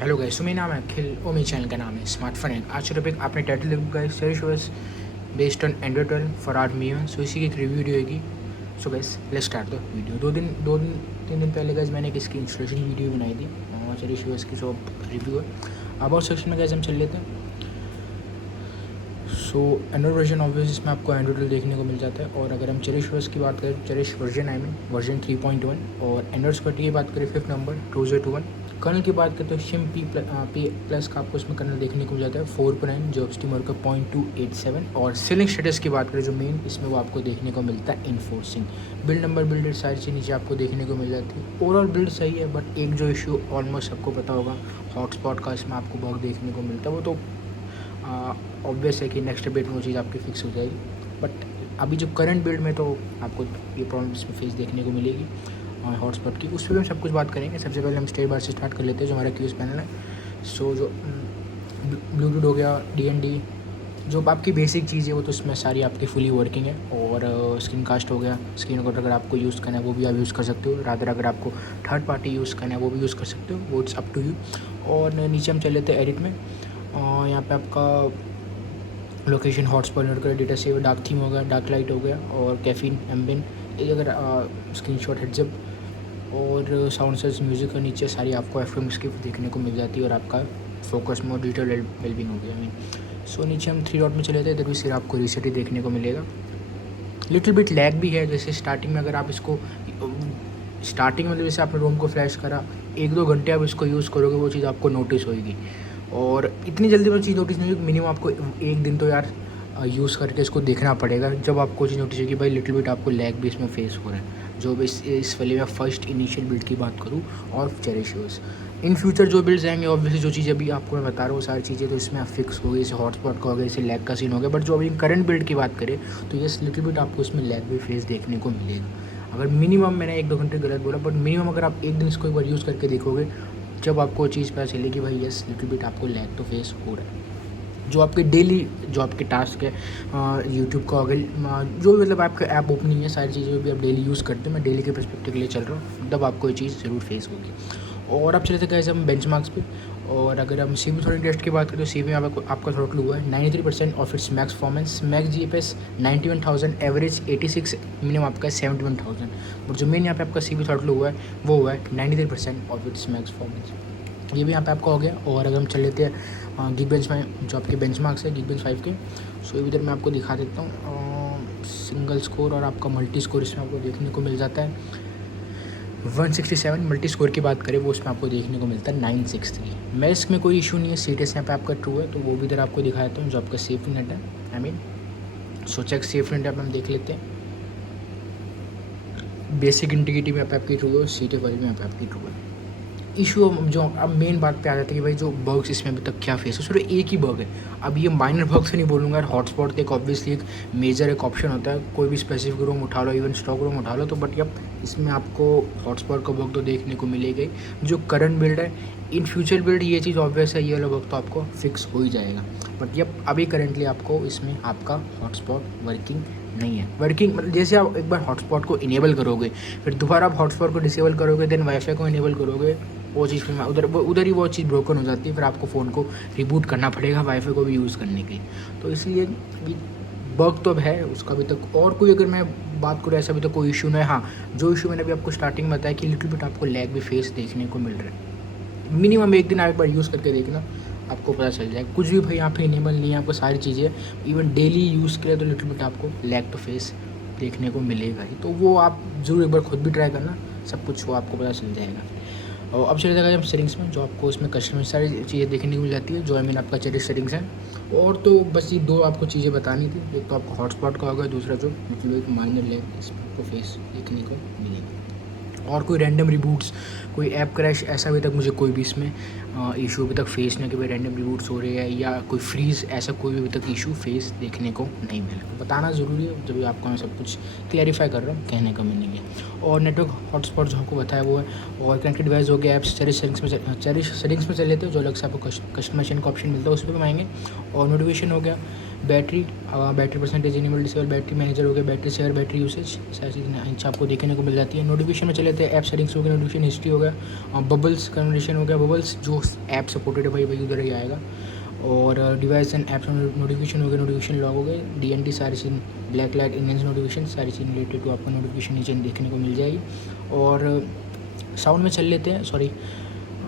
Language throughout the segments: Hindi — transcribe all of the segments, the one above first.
हेलो गाइस, सो मेरा नाम है अखिल और मेरे चैनल का नाम है स्मार्टफोन है। आज का टॉपिक आपने टाइटल देखा guys, search was based on Android 12 for our me. So इसी की एक रिव्यू वीडियो होगी। So guys let's start the video. तीन दिन पहले गाइस मैंने एक इसकी इंस्टॉलेशन वीडियो बनाई थी सर्च वाज की जो रिव्यू है। अबाउट सेक्शन में गाइस हम चल लेते हैं। सो एंड्रॉइड वर्जन ऑब्वियस इसमें आपको एंड्रॉइड 12 देखने को मिल जाता है। और अगर हम चेरिश वर्स की बात करें, चेरिश वर्जन वर्जन 3.1 और एंड्रॉइड स्कर्टी की बात करें 5th नंबर 2021। कर्नल की बात करें तो शिम पी प्लस का आपको इसमें कर्नल देखने को मिल जाता है 4.9 जो स्टीमर का 0.287। और सीलिंग स्टेटस की बात करें जो मेन इसमें वो आपको देखने को मिलता है इन्फोर्सिंग। बिल्ड नंबर बिल्ड सारी चीज़ नीचे आपको देखने को मिल जाती है। ओवरऑल बिल्ड सही है, बट एक जो इशू ऑलमोस्ट सबको पता होगा हॉटस्पॉट का इसमें आपको बग देखने को मिलता है। वो तो ऑब्वियस है कि नेक्स्ट अपडेट में वो चीज़ आपकी फिक्स हो जाएगी। बट अभी जो करंट बिल्ड में तो आपको ये प्रॉब्लम इसमें फेस देखने को मिलेगी हॉटस्पॉट की। उस पर हम सब कुछ बात करेंगे। सबसे पहले हम स्टेप बाय से स्टार्ट कर लेते हैं जो हमारा क्यूज पैनल है। सो जो ब्लूटूथ हो गया, DND, जो आपकी बेसिक चीज़ है वो तो इसमें सारी आपकी फुली वर्किंग है। और स्क्रीन कास्ट हो गया, स्क्रीन रिकॉर्डर अगर आपको यूज़ करना है वो भी आप यूज़ कर सकते हो। रादर अगर आपको थर्ड पार्टी यूज़ करना है वो भी यूज़ कर सकते हो, वो इट्स अप टू यू। और नीचे हम चल लेते हैं एडिट में। यहाँ पे आपका लोकेशन हॉटस्पॉट नोट करें, डेटा सेव, डार्क थीम हो गया, डार्क लाइट हो गया और कैफीन एम्बिन, ये अगर स्क्रीनशॉट हेडजअप और साउंड सर्च म्यूज़िक के नीचे सारी आपको FM स्क्रिप्ट देखने को मिल जाती है। और आपका फोकस मोड डिजिटल वेलबिंग हो गया। सो नीचे हम 3 डॉट में चले थे, इधर भी सिर्फ आपको रीसेट ही देखने को मिलेगा। लिटिल बिट लैग भी है, जैसे स्टार्टिंग में अगर आप इसको स्टार्टिंग में जैसे आपने रोम को फ्लैश करा 1-2 घंटे आप इसको यूज़ करोगे वो चीज़ आपको नोटिस होगी। और इतनी जल्दी वो चीज़ नोटिस नहीं होगी, मिनिमम आपको 1 दिन तो यार यूज़ करके इसको देखना पड़ेगा जब आपको चीज़ नोटिस होगी भाई लिटिल बिट आपको लैग भी इसमें फेस हो रहा है। जो इस वाले में फर्स्ट इनिशियल बिल्ड की बात करूँ और चेरिश यूज़ इन फ्यूचर जो बिल्ड्स आएंगे ऑब्वियसली जो चीज़ अभी आपको मैं बता रहा हूँ सारी चीज़ें तो इसमें फिक्स हो गई। जैसे हॉटस्पॉट का हो गया, जैसे लैग का सीन हो गया। बट जो अभी करंट बिल्ड की बात करें तो ये लिटिल बिट आपको इसमें लैग भी फेस देखने को मिलेगा। अगर मिनिमम, मैंने 1-2 घंटे गलत बोला, बट मिनिमम अगर आप एक दिन इसको एक बार यूज़ करके देखोगे जब आपको चीज़ पता चलेगी भाई यस लिटिल बिट आपको लैग तो फेस हो रहा है। जो आपके डेली जो आपके टास्क है यूट्यूब का हो गया, जो भी मतलब आपका ऐप ओपनिंग है, सारी चीज़ें भी आप डेली यूज़ करते हैं, मैं डेली के पर्सपेक्टिव के लिए चल रहा हूँ, तब आपको ये चीज़ ज़रूर फेस होगी। और अब चले थे कैसे हम बेंचमार्क्स पे। और अगर हम CV थ्रोटलिंग टेस्ट की बात करें तो CV में आपका थ्रोटल हुआ है 93% of its max performance, max GFS 91,000, average 86, minimum आपका 71,000। और जो मेन यहाँ पे आपका CV थ्रोटल हुआ है वो हुआ है 93% ऑफ इट्स मैक्स परफॉर्मेंस, ये भी यहाँ पे आपका हो गया। और अगर हम चल लेते हैं Geekbench में जो आपके बेंचमार्क्स है Geekbench 5 के, सो इधर मैं आपको दिखा देता हूँ सिंगल स्कोर और आपका मल्टी स्कोर इसमें आपको देखने को मिल जाता है 167। मल्टी स्कोर की बात करें वो उसमें आपको देखने को मिलता है 963। मैथ्स में कोई इशू नहीं है, CTS यहाँ पे आपका ट्रू है तो वो भी इधर आपको दिखा देता हूँ जो आपका सेफ्टी नेट है। सो चेक सेफ्टी नेट हम देख लेते हैं। बेसिक इंटीग्रिटी में आपकी ट्रू है, CTF वाली में आपकी ट्रू है। इशू जो अब मेन बात पे आ जाता है कि भाई जो बग्स इसमें अभी तक क्या फेस है, सिर्फ एक ही बग है। अब ये माइनर बग से नहीं बोलूँगा यार, हॉटस्पॉट तो एक ऑब्वियसली एक मेजर एक ऑप्शन होता है, कोई भी स्पेसिफिक रूम उठा लो, इवन स्टॉक रूम उठा लो तो, बट यप इसमें आपको हॉटस्पॉट का बग तो देखने को मिलेगा ही। जो करंट बिल्ड है, इन फ्यूचर बिल्ड ये चीज़ ऑब्वियस है, ये वाला बग तो आपको फिक्स हो ही जाएगा। बट यप अभी करेंटली आपको इसमें आपका हॉटस्पॉट वर्किंग नहीं है। वर्किंग मतलब जैसे आप एक बार हॉटस्पॉट को इनेबल करोगे फिर दोबारा आप हॉटस्पॉट को डिसेबल करोगे, देन वाईफाई को इनेबल करोगे, वो चीज़ फिर उधर ही वो चीज़ ब्रोकन हो जाती है, फिर आपको फ़ोन को रिबूट करना पड़ेगा वाईफाई को भी यूज़ करने के लिए। तो इसलिए बग तो अब है उसका अभी तक। और कोई अगर मैं बात करूँ ऐसा अभी तक कोई इशू नहीं है। हाँ, जो इशू मैंने अभी आपको स्टार्टिंग में बताया कि लिटिल बिट आपको लैग भी फेस देखने को मिल रहा है। मिनिमम एक दिन आप एक बार यूज़ करके देखना, आपको पता चल जाएगा। कुछ भी भाई यहाँ पे इनेबल नहीं है, आपको सारी चीज़ें इवन डेली यूज़ के लिए तो लिटिल बिट आपको लैग तो फेस देखने को मिलेगा ही। तो वो आप ज़रूर एक बार खुद भी ट्राई करना, सब कुछ वो आपको पता चल जाएगा। और अब चले जाएगा जब सेटिंग्स में, जो आपको इसमें कस्टमर सारी चीज़ें देखने को मिल जाती है, जो आपका चेरिश सेटिंग्स है। और तो बस ये 2 आपको चीज़ें बतानी थी, एक तो आपको हॉटस्पॉट का होगा, दूसरा जो मतलब एक माइनर लैग इसमें आपको फेस देखने को मिलेगा। और कोई रैंडम रिबूट्स, कोई ऐप क्रैश, ऐसा अभी तक मुझे कोई भी इसमें इशू अभी तक फेस नहीं कि भाई रैंडम रिबूट्स हो रहे हैं या कोई फ्रीज़, ऐसा कोई भी अभी तक इशू फेस देखने को नहीं मिला। बताना ज़रूरी है जब आपको मैं सब कुछ क्लैरिफाई कर रहा हूँ, कहने का मीनिंग है। और नेटवर्क हॉटस्पॉट जो आपको बताया वो है। और कनेक्टेड डिवाइस हो गया, ऐप्स चेरिश सेटिंग्स में चल लेते हैं, जो अलग से आपको कस्टमाइजेशन का ऑप्शन मिलता है उस पर भी आएंगे। और नोटिफिकेशन हो गया, battery percentage enable disable, battery manager हो गया, बैटरी शेयर, बैटरी यूसेज, सारी चीज़ें आपको देखने को मिल जाती है। नोटिफिकेशन में चले थे ऐप सेटिंग्स हो गया, नोटिफिकेशन हिस्ट्री हो गया, बबल्स कन्वर्सेशन हो गया, बबल्स जो ऐप सपोर्टेड है भाई उधर ही आएगा, और डिवाइस एंड ऐप्स नोटिफिकेशन हो गया, नोटिफिकेशन लॉग हो गए, DND सारी चीज़, ब्लैक लाइट इंजन नोटिफिकेशन, सारी चीज़ रिलेटेड टू आपको नोटिफिकेशन नीचे देखने को मिल जाएगी। और साउंड में चल लेते हैं, सॉरी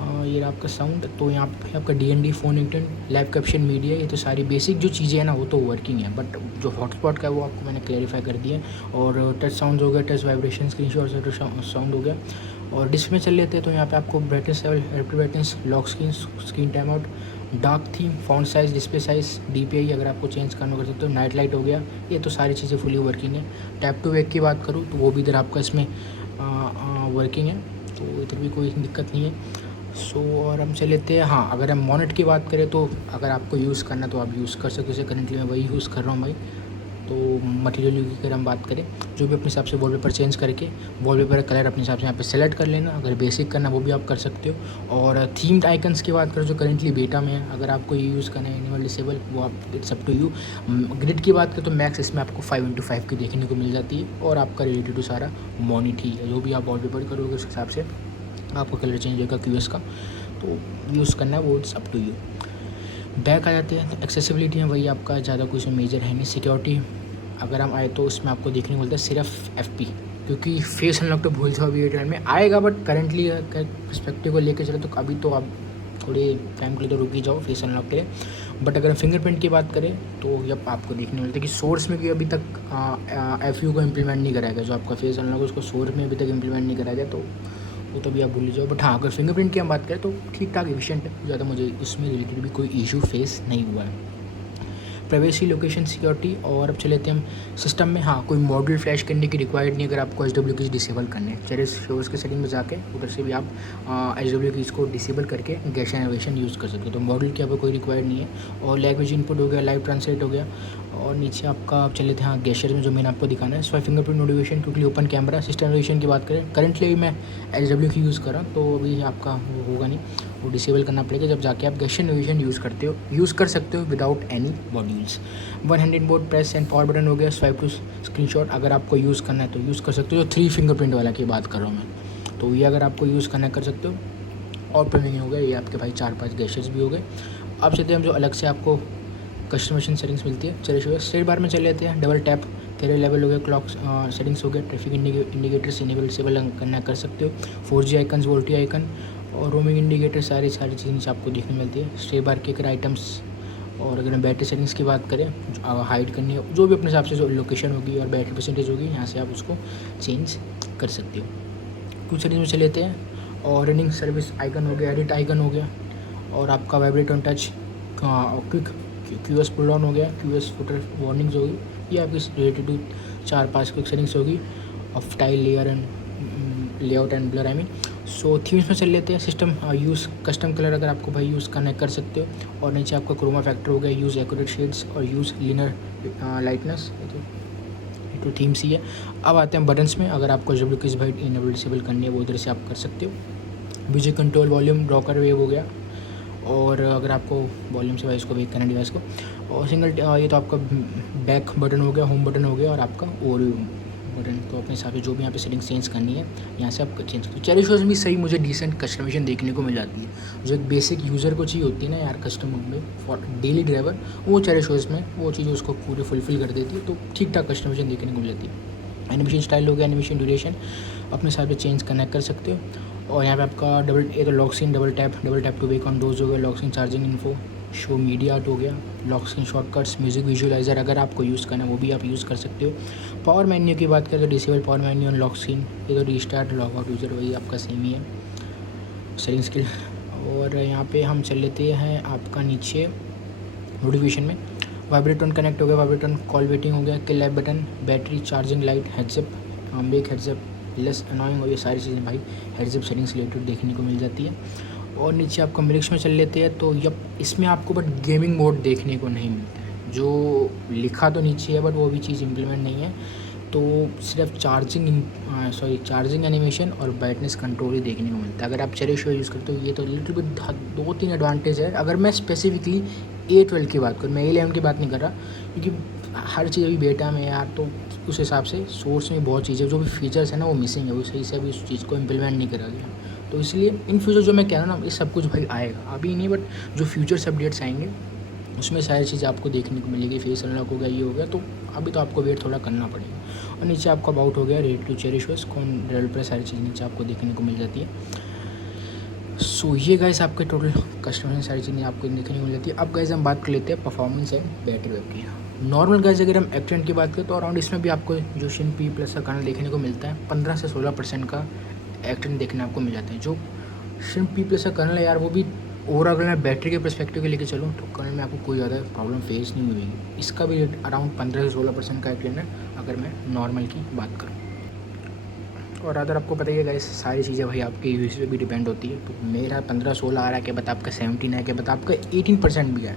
ये रहा आपका साउंड। तो यहाँ पे आपका DND phone internet, live caption, media, ये तो सारी बेसिक जो चीज़ें हैं ना वो तो वर्किंग है, बट जो हॉटस्पॉट का है वो आपको मैंने क्लैरिफाई कर दिया। और टच साउंड हो गया, टच वाइब्रेशन, स्क्रीनशॉट साउंड हो गया। और डिस्प्ले चल लेते हैं तो यहाँ पे आपको brightness level, additive brightness, lock screen time out, dark theme, font size, display size, DPI अगर आपको चेंज करना कर सकते हो, नाइट लाइट हो गया, ये तो सारी चीज़ें फुली वर्किंग है। टैप टू वेक की बात करूँ तो वो भी इधर आपका इसमें वर्किंग है, तो इधर भी कोई दिक्कत नहीं है। और हम चले लेते हैं, हाँ अगर हम मॉनिटर की बात करें तो अगर आपको यूज़ करना तो आप यूज़ कर सकते हो, जैसे करेंटली मैं वही यूज़ कर रहा हूँ भाई। तो मटेरियल की अगर हम बात करें, जो भी अपने हिसाब से वॉलपेपर चेंज करके वॉलपेपर का कलर अपने हिसाब से यहाँ पे सेलेक्ट कर लेना, अगर बेसिक करना वो भी आप कर सकते हो। और थीम्ड आइकन्स की बात करें जो करेंटली बेटा में है, अगर आपको ये यूज़ करना है एनिमल डिसेबल, वो आप it's up to you. Grid की बात करें तो मैक्स इसमें आपको 5x5 की देखने को मिल जाती है, और आपका रिलेटेड टू सारा मॉनिटर है, जो भी आप वॉलपेपर करोगे उस हिसाब से आपका कलर चेंज होगा QS का, तो यूज़ करना है वो it's up to you. Back आ जाते हैं तो एक्सेसिबिलिटी है वही आपका, ज़्यादा कुछ मेजर है नहीं। सिक्योरिटी अगर हम आए तो इसमें आपको देखने को मिलता है सिर्फ FP, क्योंकि फेस अनलॉक तो भूल जाओ अभी एयरटेल में आएगा, बट करेंटली पर्सपेक्टिव को लेकर चले तो अभी तो आप थोड़े टाइम के लिए तो रुक ही जाओ फेस अनलॉक के लिए। बट अगर फिंगरप्रिंट की बात करें तो यप आपको देखने को मिलता है कि सोर्स में भी अभी तक FU को इम्प्लीमेंट नहीं कराया, जो आपका फेस अनलॉक उसको सोर्स में अभी तक इम्प्लीमेंट नहीं कराया गया, तो वो तो भी आप भूल जाओ। बट हाँ अगर फिंगरप्रिंट की हम बात करें तो ठीक ठाक एफिशिएंट है, ज़्यादा मुझे इसमें रिलेटेड भी कोई इशू फेस नहीं हुआ है। प्राइवेसी, लोकेशन, सिक्योरिटी, और अब चले हम सिस्टम में। हाँ कोई मॉडल फ्लैश करने की रिक्वायर्ड नहीं, अगर आपको HW कीज डिसेबल करने हैं, चलिए शोज़ के सेटिंग में जाके उधर से भी आप HW कीज को डिसेबल करके गैशन एनिमेशन यूज़ कर सकते हो, तो मॉडल की आपको कोई रिक्वायर्ड नहीं है। और लैंग्वेज इनपुट हो गया, लाइव ट्रांसलेट हो गया, और नीचे आपका चले थे हाँ गेस्चर में जो मैंने आपको दिखाना है, स्वाइप फिंगरप्रिंट नोटिफिकेशन, क्योंकि ओपन कैमरा, सिस्टम नोटिफिकेशन की बात करें करेंटली भी मैं HW की यूज़ कर रहा हूँ, तो अभी आपका वो होगा नहीं, वो डिसेबल करना पड़ेगा जब जाके आप गेस्चर नोटिफिकेशन यूज़ कर सकते हो without any modules. 1 hand board, press and power button हो गया, स्वाइप टू स्क्रीनशॉट अगर आपको यूज़ करना है तो यूज़ कर सकते हो, जो 3 फिंगरप्रिंट वाला की बात कर रहा हूँ मैं, तो ये अगर आपको यूज़ करना कर सकते हो। और प्रीमियम हो गया, ये आपके भाई 4-5 गेस्चर्स भी हो गए। अब चलते हैं हम जो अलग से आपको कस्टमाइजेशन सेटिंग्स मिलती है, चलिए शुरू स्टेट बार में चले लेते हैं। डबल टैप, कैरियर लेवल हो गया, क्लॉक सेटिंग्स हो गया, ट्रैफिक इंडिकेटर्स इनेबल डिसेबल करना कर सकते हो, 4G आइकन्स, वोल्टी आइकन, और रोमिंग इंडिकेटर, सारी चीज़ें नीचे आपको देखने मिलती है। स्टेट बार के आइटम्स, और अगर हम बैटरी सेटिंग्स की बात करें, हाइड करनी है जो भी अपने हिसाब से जो लोकेशन होगी और बैटरी परसेंटेज होगी, यहाँ से आप उसको चेंज कर सकते हो। कुछ सेटिंग्स में चले लेते हैं। और रनिंग सर्विस आइकन हो गया, एडिट आइकन हो गया, और आपका vibrate on touch, quick QS pull down हो गया, QS फुटर वार्निंग्स होगी, ये आपकी रिलेटेड टू 4-5 क्विक सेटिंग्स होगी, off tile layer and layout and blur I mean. So themes में चल लेते हैं। सिस्टम यूज़ कस्टम कलर अगर आपको भाई यूज़ करना कर सकते हो, और नीचे आपका क्रोमा फैक्टर हो गया, यूज़ एक्यूरेट शेड्स और यूज़ लीनर लाइटनेस, तो थीम्स ही है। अब आते हैं बटन्स में, अगर आपको जब किस भाई इनेबल डिसेबल करनी है वो उधर से आप कर सकते हो। Music control, volume, rocker wave हो गया, और अगर आपको वॉल्यूम से वाइज को वेक करना डिवाइस को, और सिंगल ये तो आपका बैक बटन हो गया, होम बटन हो गया, और आपका और बटन, तो अपने हिसाब से जो भी यहाँ पे सेटिंग्स चेंज करनी है यहाँ से आप चेंज करो। चेरी शोज़ में सही मुझे डिसेंट कस्टमाइजेशन देखने को मिल जाती है, जो एक बेसिक यूज़र को चाहिए होती है ना यार कस्टमर में फॉर डेली ड्राइवर, वो चेरी शोज़ में वो चीज़ उसको पूरी फुलफिल कर देती है, तो ठीक ठाक कस्टमाइजेशन देखने को मिल जाती है। एनिमेशन स्टाइल हो गया, एनिमेशन ड्यूरेशन अपने हिसाब से चेंज करना कर सकते हो। और यहाँ पे आपका डबल, ये तो lock screen, double tap to wake on doze हो गया, lock screen charging info, show media art हो गया, lock screen shortcuts, music visualizer अगर आपको यूज़ करना है वो भी आप यूज़ कर सकते हो। पावर मेन्यू की बात करें तो disable power menu on lock screen, ये तो रीस्टार्ट लॉग आउट यूज़र वही आपका सेम ही है सेटिंग स्किल। और यहाँ पे हम चल लेते हैं आपका नीचे नोटिफिकेशन में, वाइब्रेट ऑन कनेक्ट हो गया, वाइब्रेट ऑन कॉल वेटिंग हो गया, kill live button, battery, charging light, heads up, make heads up less annoying, और ये सारी चीज़ें भाई हेडसअप सेटिंग्स रिलेटेड देखने को मिल जाती है। और नीचे आपका मिलिक्स में चल लेते हैं, तो यप इसमें आपको बट गेमिंग मोड देखने को नहीं मिलता है, जो लिखा तो नीचे है बट वो भी चीज़ इम्प्लीमेंट नहीं है। तो सिर्फ चार्जिंग एनिमेशन और ब्राइटनेस कंट्रोल ही देखने को मिलता है। अगर आप चेरिश यूज़ करते हो ये तो लिटिल बिट 2-3 एडवांटेज है। अगर मैं स्पेसिफिकली A12 की बात करूँ, मैं A11 की बात नहीं कर रहा, क्योंकि हर चीज़ अभी बेटा में यार, तो उस हिसाब से सोर्स में बहुत चीज़ें जो भी फीचर्स है ना वो मिसिंग है, वो सही से अभी उस चीज़ को इम्प्लीमेंट नहीं करा गया। तो इसलिए इन फ्यूचर जो मैं कह रहा हूँ ना, ये सब कुछ भाई आएगा, अभी नहीं बट जो फ्यूचर्स अपडेट्स आएंगे उसमें सारी चीज़ें आपको देखने को मिलेगी। फेस अनलॉक हो गया, ये हो गया, तो अभी तो आपको वेट थोड़ा करना पड़ेगा। और नीचे आपका अबाउट हो गया, रेट टू चेरिश ओएस, कौन डेवलपर, सारी चीज़ नीचे आपको देखने को मिल जाती है। सो ये गाइस आपके टोटल कस्टमर सारी चीज़ें आपको देखने को मिल जाती है। अब गाइस हम बात कर लेते हैं परफॉर्मेंस एंड बैटरी बैक की। नॉर्मल गाइस अगर हम एक्टेंट की बात करें तो अराउंड इसमें भी आपको जो शिन P+ का कर्नल देखने को मिलता है, 15 से 16% का एक्टेंट देखने आपको मिल जाता है। जो शिन P+ का कर्नल है यार, वो भी ओवरऑल अगर मैं बैटरी के पर्सपेक्टिव के लेके चलूँ तो कर्नल में आपको कोई ज़्यादा प्रॉब्लम फेस नहीं हुई। इसका भी अराउंड 15 से 16% का एक्टेंट है अगर मैं नॉर्मल की बात करूँ। और अदर आपको पता ही है गाइस, सारी चीज़ें भाई आपके यूज पे भी डिपेंड होती है। तो मेरा 15-16 आ रहा है, क्या बता आपका 17 है, क्या बता आपका 18% भी है,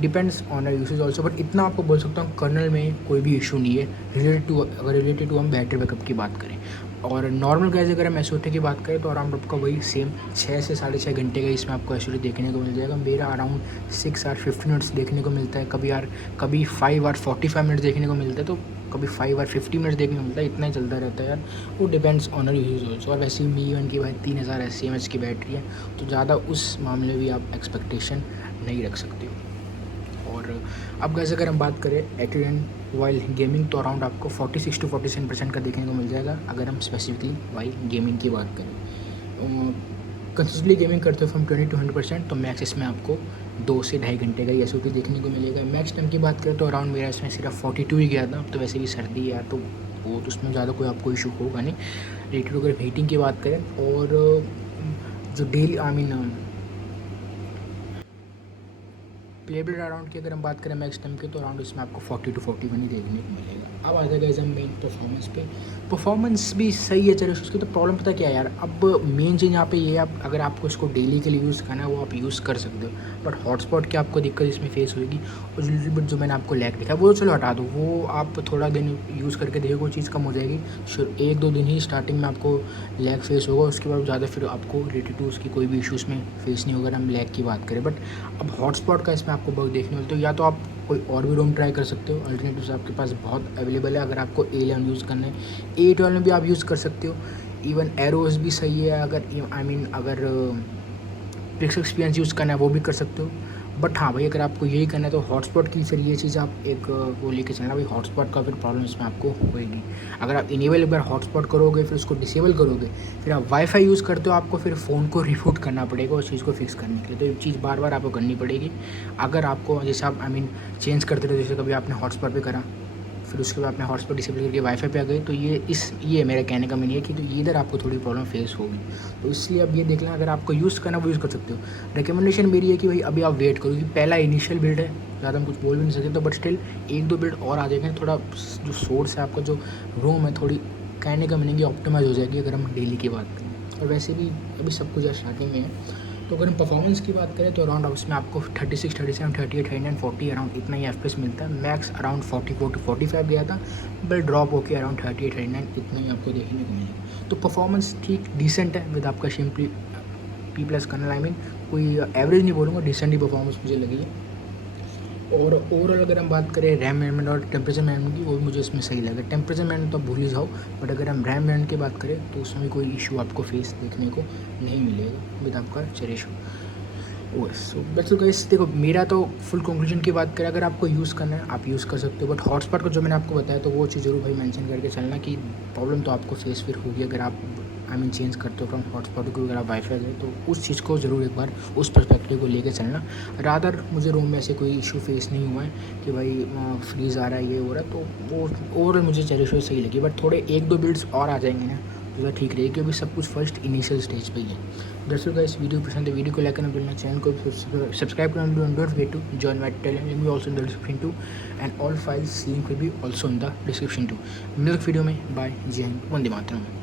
depends on usage also. But इतना आपको बोल सकता हूँ कर्नल में कोई भी इशू नहीं है रिलेटेड टू हम बैटरी बैकअप की बात करें। और नॉर्मल गाइस अगर हम SOT की बात करें तो अराउंड आपका वही सेम 6 से 6.5 घंटे का इसमें आपको SOT देखने को मिल जाएगा। मेरा अराउंड 6 आवर 50 मिनट्स देखने को मिलता है, कभी 5 आवर 45 मिनट्स देखने को मिलता है, तो कभी 5 आवर 50 मिनट्स देखने को मिलता है। इतना ही चलता रहता है यार, वो डिपेंड्स ऑन यूज ऑल्सो। और वैसे ही Mi 1 की भाई 3000 SAMH की बैटरी है, तो ज़्यादा उस मामले में भी आप एक्सपेक्टेशन नहीं रख सकते हो। और अब गाइस अगर हम बात करें एक्टेंट वाइल गेमिंग तो अराउंड आपको 46 to 47% का देखने को मिल जाएगा अगर हम स्पेसिफिकली वाइल गेमिंग की बात करें। कंसिस्टेंटली गेमिंग करते हो फ्रॉम 20 to 100%, तो मैक्स इसमें आपको 2 से 2.5 घंटे का ही SOT देखने को मिलेगा। मैक्स टाइम की बात करें तो अराउंड मेरा इसमें सिर्फ 42 ही गया था। तो वैसे भी सर्दी है यार, तो वो तो उसमें ज़्यादा कोई आपको इशू होगा नहीं। रेटेड अगर हीटिंग की बात करें और जो डेली प्लेबल अराउंड की अगर हम बात करें मैक्स टाइम के, तो अराउंड इसमें आपको 40 to 41 ही देखने को मिलेगा। अब आ जाएगा इस हम मेन परफॉर्मेंस पे। परफॉर्मेंस भी सही है चलो, उसकी तो प्रॉब्लम पता क्या है यार, अब मेन चीज़ यहाँ पे ये है, अगर आपको इसको डेली के लिए यूज़ करना है वो आप यूज़ कर सकते हो, बट हॉटस्पॉट की आपको दिक्कत इसमें फेस होगी। और बट जो मैंने आपको लैग दिखा वो चलो हटा दो, वो आप थोड़ा दिन यूज़ करके देखो वो चीज़ कम हो जाएगी। 1-2 दिन ही स्टार्टिंग में आपको लैग फेस होगा, उसके बाद ज़्यादा फिर आपको रिलेटेड टू उसकी कोई भी इशूज़ में फेस नहीं होगा अगर हम लैग की बात करें। बट अब हॉटस्पॉट का इसमें आपको बग देखने मिलता है, या तो आप कोई और भी रोम ट्राई कर सकते हो, अल्टरनेटिव्स आपके पास बहुत अवेलेबल है। अगर आपको A11 यूज़ करना है, A12 में भी आप यूज़ कर सकते हो। इवन एरोस भी सही है, अगर अगर पिक्सल एक्सपीरियंस यूज़ करना है वो भी कर सकते हो। बट हाँ भाई, अगर आपको यही करना है तो हॉटस्पॉट की फिर ये चीज़ आप एक वो लेके चलना भाई, हॉटस्पॉट का फिर प्रॉब्लम इसमें आपको होएगी। अगर आप इनेबल एक बार हॉटस्पॉट करोगे फिर उसको डिसेबल करोगे, फिर आप वाईफाई यूज़ करते हो, आपको फिर फ़ोन को रिबूट करना पड़ेगा उस चीज़ को फिक्स करने के लिए। तो ये चीज़ बार बार आपको करनी पड़ेगी। अगर आपको जैसे आप चेंज करते रहो, जैसे कभी आपने हॉटस्पॉट पे करा फिर उसके बाद अपने हॉटस्पॉट डिसेबल करके वाईफाई पे आ गए, तो ये मेरा कहने का मीनिंग है कि तो ये इधर आपको थोड़ी प्रॉब्लम फेस होगी। तो इसलिए अब ये देख लें, अगर आपको यूज़ करना वो यूज़ कर सकते हो। रिकमेंडेशन मेरी है कि भाई अभी आप वेट करो, क्योंकि पहला इनिशियल बिल्ड है, ज़्यादा हम कुछ बोल भी नहीं सकते, तो बट स्टिल 1-2 बिल्ड और आ जाएंगे, थोड़ा जो सोर्स है आपका जो रोम है थोड़ी कहने का मीनिंग ऑप्टिमाइज़ हो जाएगी अगर हम डेली की बात करें। और वैसे भी अभी सब कुछ स्टार्टिंग में है। तो अगर हम परफॉर्मेंस की बात करें तो अराउंड उसमें आपको 36, 37, 38, 39, 40 अराउंड इतना ही FPS मिलता है। मैक्स अराउंड 44 to 45 गया था, बट ड्रॉप होकर अराउंड 38, 39 इतना ही आपको देखने को मिलेगा। तो परफॉर्मेंस ठीक डिसेंट है विद आपका सिंपली P+ कर्नल। कोई एवरेज नहीं बोलूँगा, डिसेंट ही परफॉर्मेंस मुझे लगी है। और ओवरऑल अगर हम बात करें रैम मैनेजमेंट और टेम्परेचर मैनेजमेंट की, वो भी मुझे इसमें सही लगा। टेम्परेचर मैनेजमेंट तो भूल ही जाओ, बट अगर हम रैम मैनेजमेंट की बात करें तो उसमें कोई इशू आपको फेस देखने को नहीं मिलेगा विद आपका चेरिश ओएस। सो बच्चों गाइस देखो, मेरा तो फुल कंक्लूजन की बात करें, अगर आपको यूज़ करना है आप यूज़ कर सकते हो। बट हॉटस्पॉट को जो मैंने आपको बताया तो वो चीज़ जरूर भाई मेंशन करके चलना कि प्रॉब्लम तो आपको फेस फिर होगी अगर आप चेंज करते हो फ्रॉम हॉटस्पॉट को, अगर आप वाईफाई है तो उस चीज़ को ज़रूर एक बार उस पर्सपेक्टिव को लेके चलना। रादर मुझे रूम में ऐसे कोई इशू फेस नहीं हुआ है कि भाई फ्रीज़ आ रहा है, ये हो रहा है, तो वो ओवरऑल मुझे चेरिश सही लगी। बट थोड़े 1-2 बिल्ड्स और आ जाएंगे ना तो ठीक रहेगी, क्योंकि सब कुछ फर्स्ट इनिशियल स्टेज पे ही है। दरअसल गाइस वीडियो पसंद है, वीडियो को लाइक करना भूलना, चैनल को सब्सक्राइब करना, don't forget to join my Telegram link भी also in the description too, and all files link will be also in the description too. मिलते वीडियो में, बाय, जय हिंद, वंदे मातरम।